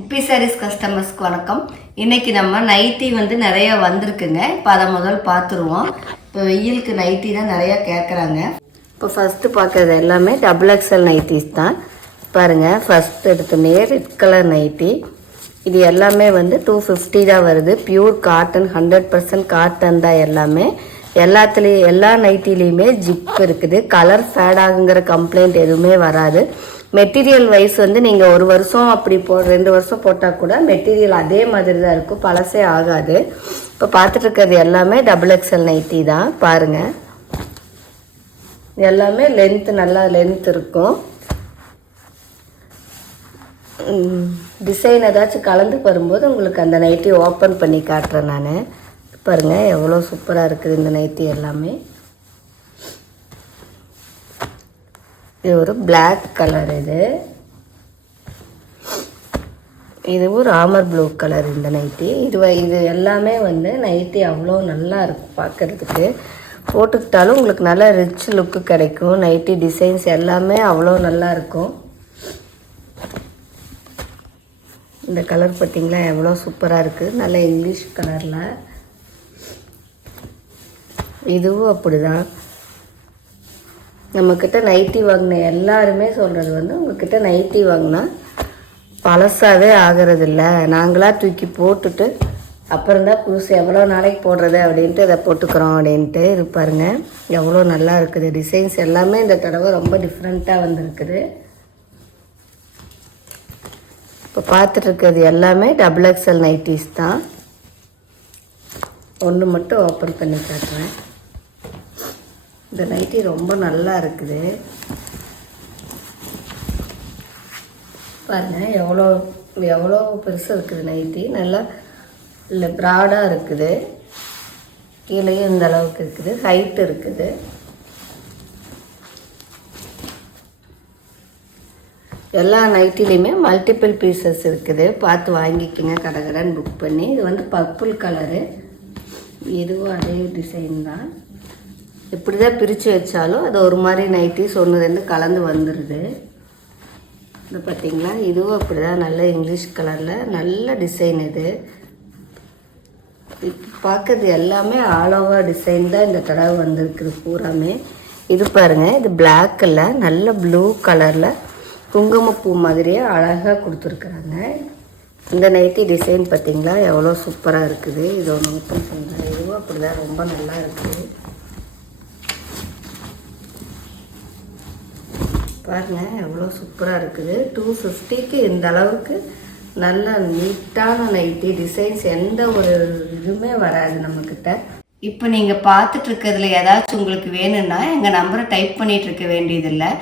MP Sarees கஸ்டமர்ஸ்க்கு வணக்கம். இன்னைக்கு நம்ம நைட்டி வந்து நிறைய வந்திருக்குங்க. இப்போ அதை முதல் பார்த்துருவோம். இப்போ வெயிலுக்கு நைட்டி தான் நிறையா கேட்குறாங்க. இப்போ ஃபஸ்ட்டு பார்க்குறது எல்லாமே XXL நைட்டிஸ் தான். பாருங்கள், ஃபஸ்ட் எடுத்தோடனே ரெட் கலர் நைட்டி. இது எல்லாமே வந்து 250 தான் வருது. பியூர் காட்டன், 100% காட்டன் தான் எல்லாமே. எல்லாத்துலேயும் எல்லா நைட்டிலையுமே ஜிப் இருக்குது. கலர் ஃபேட் ஆகுங்கிற கம்ப்ளைண்ட் எதுவுமே வராது. மெட்டீரியல் வைஸ் வந்து நீங்கள் ஒரு வருஷம் அப்படி 2 வருஷம் போட்டால் கூட மெட்டீரியல் அதே மாதிரி தான் இருக்கும், பழசே ஆகாது. இப்போ பார்த்துட்டு இருக்கிறது எல்லாமே XXL நைட்டி தான். பாருங்கள், எல்லாமே லென்த்து நல்லா லென்த் இருக்கும். டிசைன் ஏதாச்சும் கலந்து வரும்போது உங்களுக்கு அந்த நைட்டி ஓப்பன் பண்ணி காட்டுறேன் நான். பாருங்கள் எவ்வளோ சூப்பராக இருக்குது இந்த நைட்டி எல்லாமே. இது ஒரு பிளாக் கலர். இதுவும் ராமர் ப்ளூ கலர் இந்த நைட்டி. இது எல்லாமே வந்து நைட்டி அவ்வளோ நல்லா இருக்கும் பார்க்குறதுக்கு. போட்டுக்கிட்டாலும் உங்களுக்கு நல்லா ரிச் லுக்கு கிடைக்கும். நைட்டி டிசைன்ஸ் எல்லாமே அவ்வளோ நல்லா இருக்கும். இந்த கலர் பார்த்திங்களா எவ்வளோ சூப்பராக இருக்குது, நல்ல இங்கிலீஷ் கலரில். இதுவும் அப்படி தான். நம்மக்கிட்ட நைட்டி வாங்கின எல்லாருமே சொல்கிறது வந்து உங்கள்கிட்ட நைட்டி வாங்கினா பழசாகவே ஆகிறதில்ல, நாங்களாக தூக்கி போட்டுட்டு அப்புறம்தான் புதுசு எவ்வளோ நாளைக்கு போடுறது அப்படின்ட்டு இதை போட்டுக்கிறோம் அப்படின்ட்டு. இது பாருங்கள் எவ்வளோ நல்லா இருக்குது. டிசைன்ஸ் எல்லாமே இந்த தடவை ரொம்ப டிஃப்ரெண்ட்டாக வந்திருக்குது. இப்போ பார்த்துட்ருக்கிறது எல்லாமே XXL நைட்டிஸ் தான். ஒன்று மட்டும் ஓப்பன் பண்ணி காட்டுறேன். இந்த நைட்டி ரொம்ப நல்லா இருக்குது. பாருங்கள் எவ்வளோ எவ்வளோ பெருசாக இருக்குது நைட்டி. நல்லா இல்லை ப்ராடாக இருக்குது. கீழேயும் இந்த அளவுக்கு இருக்குது, ஹைட் இருக்குது. எல்லா நைட்டிலையுமே மல்டிபிள் பீசஸ் இருக்குது. பார்த்து வாங்கிக்கோங்க கடகடன் புக் பண்ணி. இது வந்து பர்பிள் கலரு. இதுவும் அதே டிசைன் தான். இப்படி தான் பிரித்து வச்சாலும் அது ஒரு மாதிரி நைட்டிஸ் 1-2 கலந்து வந்துடுது. இது பார்த்திங்களா, இதுவும் அப்படி தான் நல்ல இங்கிலீஷ் கலரில் நல்ல டிசைன். இது இப்போ பார்க்குறது எல்லாமே ஆல் ஓவர் டிசைன் தான் இந்த தடவை வந்திருக்குது பூராமே. இது பாருங்கள், இது பிளாக்கில் நல்ல ப்ளூ கலரில் குங்குமப்பூ மாதிரியே அழகாக கொடுத்துருக்குறாங்க. இந்த நைட்டி டிசைன் பார்த்திங்களா எவ்வளோ சூப்பராக இருக்குது. இது ஒன்று ஓப்பன் பண்ணுறேன். இதுவும் அப்படி தான் ரொம்ப நல்லா இருக்குது. பாருங்கள் எவ்வளோ சூப்பராக இருக்குது. 250க்கு இந்த அளவுக்கு நல்ல நீட்டான நைட்டி டிசைன்ஸ் எந்த ஒரு இதுவுமே வராது நம்மக்கிட்ட. இப்போ நீங்கள் பார்த்துட்ருக்கிறதுல ஏதாச்சும் உங்களுக்கு வேணும்னா எங்கள் நம்பரை டைப் பண்ணிகிட்ருக்க வேண்டியதில்லை.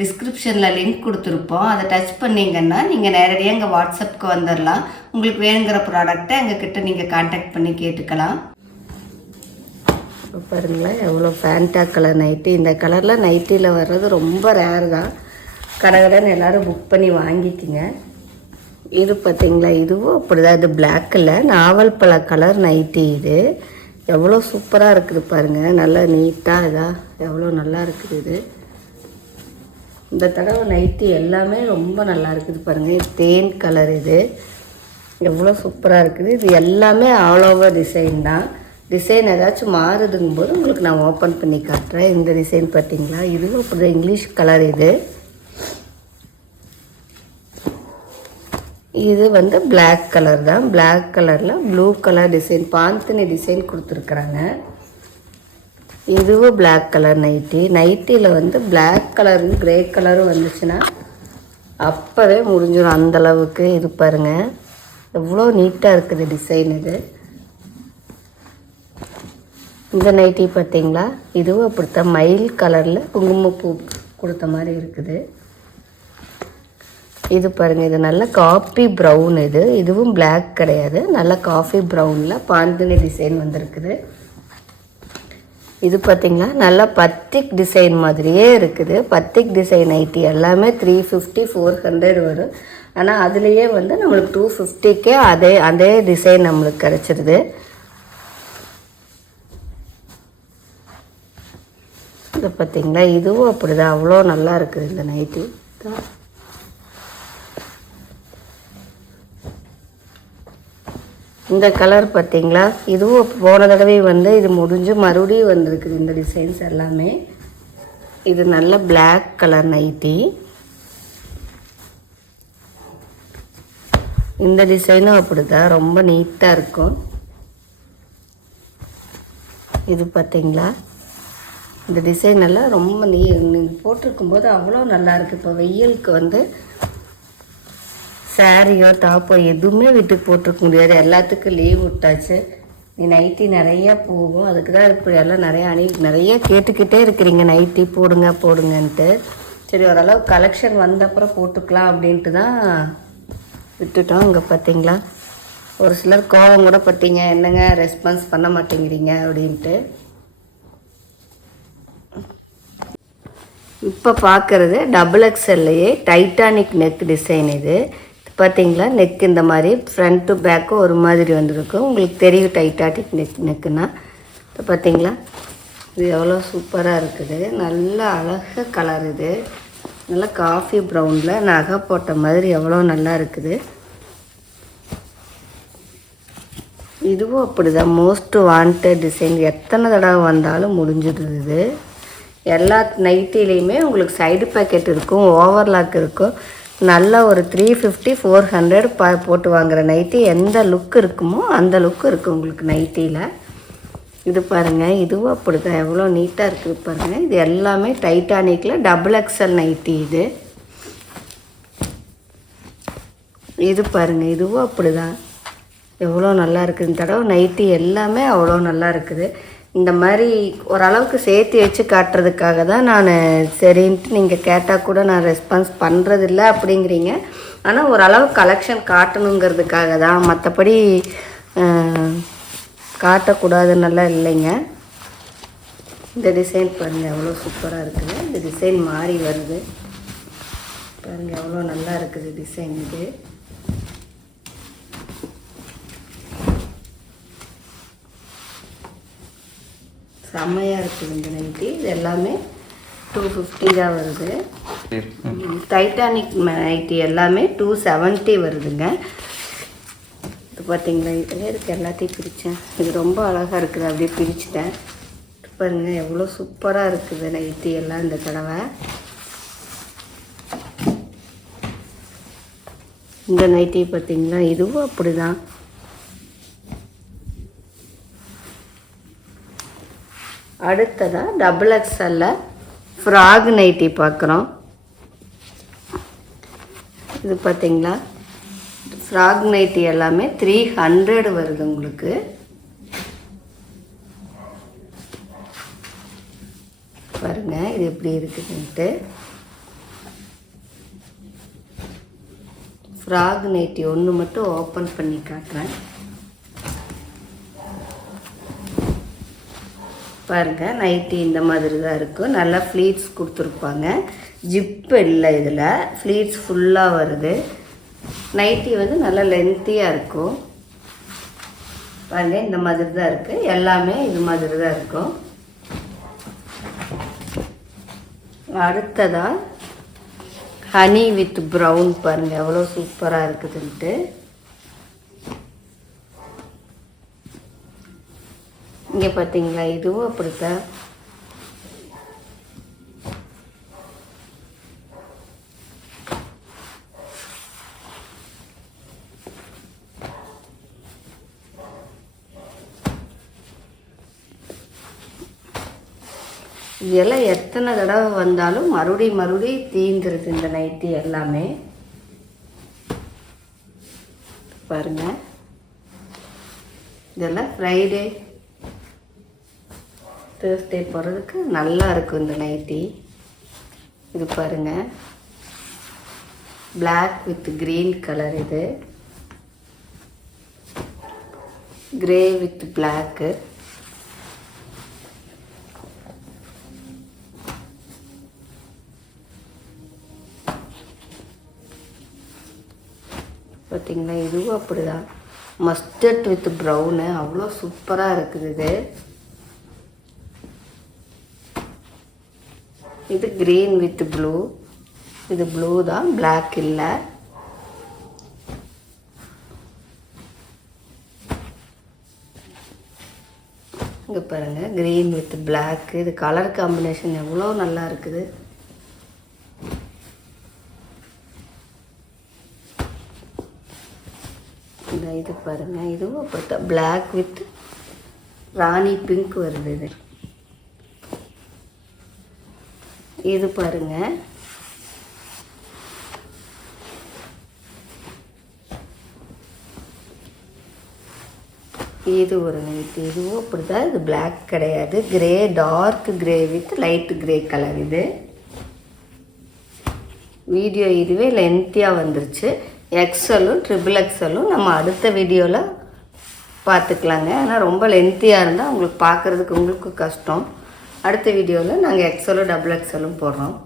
டிஸ்கிரிப்ஷனில் லிங்க் கொடுத்துருப்போம். அதை டச் பண்ணிங்கன்னா நீங்கள் நேரடியாக எங்கள் வாட்ஸ்அப்புக்கு வந்துடலாம். உங்களுக்கு வேணுங்கிற ப்ராடக்டை எங்ககிட்ட நீங்கள் கான்டாக்ட் பண்ணி கேட்டுக்கலாம். பாருங்களேன் எவ்வளோ ஃபேண்டா கலர் நைட்டி. இந்த கலரில் நைட்டியில் வர்றது ரொம்ப ரேர் தான். கடகடன்னு எல்லோரும் புக் பண்ணி வாங்கிக்கிங்க. இது பார்த்திங்களா, இதுவும் அப்படி தான். இது பிளாக்கில் நாவல் பழ கலர் நைட்டி. இது எவ்வளோ சூப்பராக இருக்குது பாருங்கள். நல்லா நீட்டாக இதாக எவ்வளோ நல்லா இருக்குது. இது இந்த தடவை நைட்டி எல்லாமே ரொம்ப நல்லா இருக்குது பாருங்கள். இது தேன் கலர். இது எவ்வளோ சூப்பராக இருக்குது. இது எல்லாமே ஆல் ஓவர் டிசைன் தான். டிசைன் ஏதாச்சும் மாறுதுங்கும் போது உங்களுக்கு நான் ஓப்பன் பண்ணி காட்டுறேன். இந்த டிசைன் பார்த்திங்களா, இதுவும் அப்படி இங்கிலீஷ் கலர். இது வந்து பிளாக் கலர் தான். பிளாக் கலரில் blue colour design, bandhani design கொடுத்துருக்குறாங்க. இதுவும் பிளாக் கலர் நைட்டி. நைட்டியில் வந்து பிளாக் கலரும் கிரே கலரும் வந்துச்சுன்னா அப்போவே முடிஞ்சிடும் அந்தளவுக்கு. இது பாருங்கள் எவ்வளோ நீட்டாக இருக்குது டிசைன். இந்த நைட்டி பார்த்திங்களா, இதுவும் அப்படித்தான் மயில் கலரில் குங்குமப்பூ கொடுத்த மாதிரி இருக்குது. இது பாருங்கள், இது நல்ல காஃபி ப்ரௌன். இதுவும் பிளாக் கிடையாது, நல்ல காஃபி ப்ரௌனில் பாந்தினி டிசைன் வந்திருக்குது. இது பார்த்திங்களா நல்லா பத்திக் டிசைன் மாதிரியே இருக்குது. பத்திக் டிசைன் நைட்டி எல்லாமே 350-400 வரும். ஆனால் அதுலேயே வந்து நம்மளுக்கு 250க்கே அதே டிசைன் நம்மளுக்கு கிடச்சிருது. இது பார்த்திங்களா, இதுவும் அப்படி தான் அவ்வளோ நல்லா இருக்குது இந்த நைட்டி. இந்த கலர் பார்த்தீங்களா, இதுவும் போன தடவை வந்து இது முடிஞ்சு மறுபடியும் வந்திருக்குது இந்த டிசைன்ஸ் எல்லாமே. இது நல்ல பிளாக் கலர் நைட்டி. இந்த டிசைனும் அப்படிதான், ரொம்ப நீட்டாக இருக்கும். இது பார்த்தீங்களா, இந்த டிசைன் எல்லாம் ரொம்ப போட்டிருக்கும்போது அவ்வளோ நல்லாயிருக்கு. இப்போ வெயிலுக்கு வந்து சாரியோ டாப்போ எதுவுமே வீட்டுக்கு போட்டிருக்க முடியாது, எல்லாத்துக்கும் லீவ் விட்டாச்சு. நீ நைட்டி நிறையா போகும், அதுக்கு தான் இப்படி எல்லாம் நிறைய கேட்டுக்கிட்டே இருக்கிறீங்க நைட்டி போடுங்க போடுங்கன்ட்டு. சரி, ஓரளவு கலெக்ஷன் வந்தப்புறம் போட்டுக்கலாம் அப்படின்ட்டு தான் விட்டுட்டோம். இங்கே பார்த்தீங்களா, ஒரு சிலர் கோவம் கூட பட்டீங்க, என்னங்க ரெஸ்பான்ஸ் பண்ண மாட்டேங்கிறீங்க அப்படின்ட்டு. இப்போ பார்க்குறது XXLலையே டைட்டானிக் நெக் டிசைன். இது பார்த்தீங்களா, நெக் இந்த மாதிரி ஃப்ரண்ட் டு பேக்கும் ஒரு மாதிரி வந்திருக்கும். உங்களுக்கு தெரியும் டைட்டானிக் நெக்குன்னா. இப்போ பார்த்தீங்களா, இது எவ்வளோ சூப்பராக இருக்குது. நல்ல அழகாக கலர். இது நல்லா காஃபி ப்ரௌனில் நகை போட்ட மாதிரி எவ்வளோ நல்லா இருக்குது. இதுவும் அப்படி தான், மோஸ்ட் வாண்டட் டிசைன். எத்தனை தடவை வந்தாலும் முடிஞ்சிடுது. எல்லா நைட்டிலையுமே உங்களுக்கு சைடு பேக்கெட் இருக்கும், ஓவர்லாக் இருக்கும். நல்ல ஒரு 350-400 போட்டு வாங்குகிற நைட்டி எந்த லுக் இருக்குமோ அந்த லுக் இருக்குது உங்களுக்கு நைட்டியில். இது பாருங்கள், இதுவும் அப்படி தான், எவ்வளோ நீட்டாக இருக்குது பாருங்கள். இது எல்லாமே டைட்டானிக்கில் XXL நைட்டி. இது பாருங்கள், இதுவும் அப்படி தான், எவ்வளோ நல்லா இருக்குது. இந்த தடவை நைட்டி எல்லாமே அவ்வளோ நல்லா இருக்குது. இந்த மாதிரி ஓரளவுக்கு சேர்த்து வச்சு காட்டுறதுக்காக தான் நான் சரின்ட்டு, நீங்கள் கேட்டால் கூட நான் ரெஸ்பான்ஸ் பண்ணுறதில்ல அப்படிங்கிறீங்க. ஆனால் ஓரளவு கலெக்ஷன் காட்டணுங்கிறதுக்காக தான், மற்றபடி காட்டக்கூடாதுன்னெல்லாம் இல்லைங்க. இந்த டிசைன் பாருங்கள் எவ்வளோ சூப்பராக இருக்குது. இந்த டிசைன் மாறி வருது பாருங்கள், எவ்வளோ நல்லா இருக்குது டிசைன். இது செம்மையாக இருக்குது இந்த நைட்டி. இது எல்லாமே 250 தான் வருது. டைட்டானிக் நைட்டி எல்லாமே 270 வருதுங்க. இது பார்த்தீங்களா, இதில் இருக்குது, எல்லாத்தையும் பிரித்தேன். இது ரொம்ப அழகாக இருக்குது, அப்படியே பிரிச்சுட்டேன். பாருங்கள் எவ்வளோ சூப்பராக இருக்குது நைட்டி எல்லாம் இந்த தடவை. இந்த நைட்டி பார்த்தீங்களா, இதுவும் அப்படி தான். அடுத்ததாக XXL ஃப்ராக் நைட்டி பார்க்குறோம். இது பார்த்தீங்களா, ஃப்ராக் நைட்டி எல்லாமே 300 வருது உங்களுக்கு. பாருங்கள் இது எப்படி இருக்குதுன்ட்டு. ஃப்ராக் நைட்டி ஒன்று மட்டும் ஓப்பன் பண்ணி காட்டுறேன். பாருங்கள், நைட்டி இந்த மாதிரி தான் இருக்கும். நல்லா ஃப்ளீட்ஸ் கொடுத்துருப்பாங்க, ஜிப்பு இல்லை இதில், ஃப்ளீட்ஸ் ஃபுல்லாக வருது. நைட்டி வந்து நல்லா லென்த்தியாக இருக்கும். பாருங்கள் இந்த மாதிரி தான் இருக்குது, எல்லாமே இது மாதிரி தான் இருக்கும். அடுத்ததாக ஹனி வித் ப்ரௌன் பாருங்கள் எவ்வளோ சூப்பராக இருக்குதுன்ட்டு. இங்கே பார்த்தீங்களா, இதுவும் அப்படித்தான். இதெல்லாம் எத்தனை தடவை வந்தாலும் மறுபடியும் தீந்துருது இந்த நைட்டி எல்லாமே. பாருங்கள், இதெல்லாம் ஃப்ரைடே தேர்ஸ்டே போகிறதுக்கு நல்லா இருக்கும் இந்த நைட்டி. இது பாருங்கள், பிளாக் வித் க்ரீன் கலர். இது கிரே வித் பிளாக்கு. பார்த்தீங்களா, இதுவும் அப்படிதான், மஸ்டர்ட் வித் ப்ரௌனு, அவ்வளோ சூப்பராக இருக்குது. இது க்ரீன் வித் ப்ளூ. இது ப்ளூ தான், பிளாக் இல்லை. இங்கே பாருங்கள், க்ரீன் வித் பிளாக். இது கலர் காம்பினேஷன் எவ்வளோ நல்லா இருக்குது. இந்த இது பாருங்கள், இதுவும் அப்படித்தான் பிளாக் வித் ராணி பிங்க் வருது. இது பாருங்கள், இது ஒரு நைட்டி. இதுவும் அப்படி தான். இது பிளாக் கிடையாது, grey, dark grey with light grey colour. இது வீடியோ இதுவே லென்த்தியாக வந்துருச்சு. எக்ஸலும் ட்ரிபிள் எக்ஸலும் நம்ம அடுத்த வீடியோவில் பார்த்துக்கலாங்க. ஆனால் ரொம்ப லென்த்தியாக இருந்தால் உங்களுக்கு பார்க்குறதுக்கு உங்களுக்கு கஷ்டம். அடுத்த வீடியோவில் நாங்கள் எக்ஸலும் டபுள் எக்ஸலும் போடுறோம்.